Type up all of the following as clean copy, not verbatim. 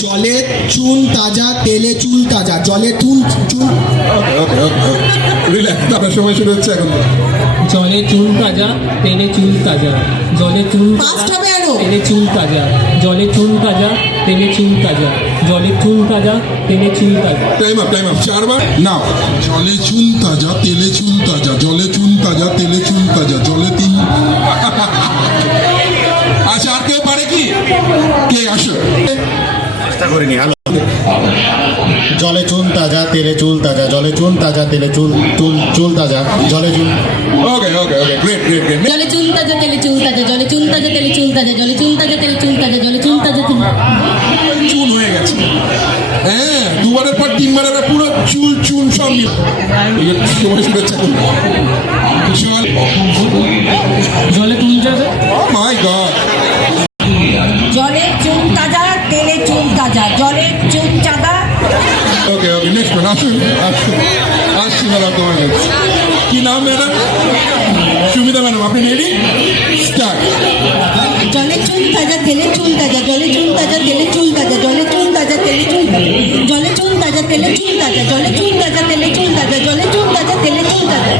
জলে চুন তাজা, তেলে চুল তাজা, জলে চুন চুন। রিল্যাক্স, আপনার সময় শুরু হচ্ছে এখন। জলে চুন তাজা, তেলে চুল তাজা, জলে চুন ফাস্ট হবে আরো। তেলে চুল তাজা, জলে চুন তাজা, তেলে চুল তাজা, জলে চুন তাজা, তেলে চুল তাজা। টাইম আপ 4 বার নাও। জলে চুন তাজা, তেলে চুল তাজা, জলে চুন তাজা, তেলে চুল তাজা, জলে 3। আচ্ছা, আর কেউ পারে কি? কে আসো? চেষ্টা করিনি। হ্যালো, জলে চুন তাজা, তেলে চুল তাজা, জলে চুন তাজা, তেলে চুল চুল চুল তাজা, জলে চুন। ওকে, গ্রেট। জলে চুন তাজা, তেলে চুল তাজা, জলে চুন তাজা, তেলে চুল তাজা, জলে চুন তাজা, তেলে চুল তাজা, জলে চুন তাজা, চুন হয়ে গেছে। হ্যাঁ, 2 বারের পর 3 বারের পুরো চুন সব মিল। সময় শুরু হচ্ছে এখন। জলে চুন তাজা, মাই গড। জলে চুন তাজা, তেলে চুল তাজা, জলে চুন চাঁদা। ওকে, নেক্সট ম্যান আসছি ম্যাডাম, তোমার কাছে। কি নাম ম্যাডাম? সুমিতা ম্যাডাম, আপনি রেডি? স্টার্ট। জলে চুন তাজা, তেলে চুল তাজা, জলে চুন তাজা, তেলে চুল তাজা, জলে চুন তাজা, তেলে চুল তাজা, জলে চুন তাজা, তেলে চুল তাজা, জলে চুন তাজা, তেলে চুল তাজা, জলে চুন তাজা, তেলে চুল তাজা।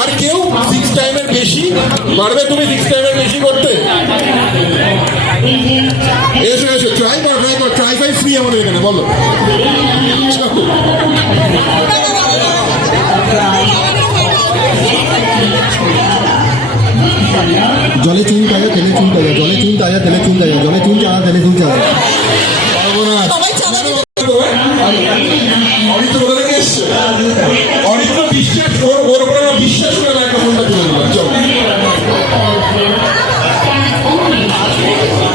আর কেউ 6 টাইমের বেশি পারবে? তুমি 6 টাইমের বেশি করতে? এসো ট্রাই কর, ট্রাই ফ্রি আমাদের এখানে, বলো। জলে চুন তাজা, তেলে চুল তাজা, জলে চুন তাজা, তেলে চুল তাজা, জলে চুন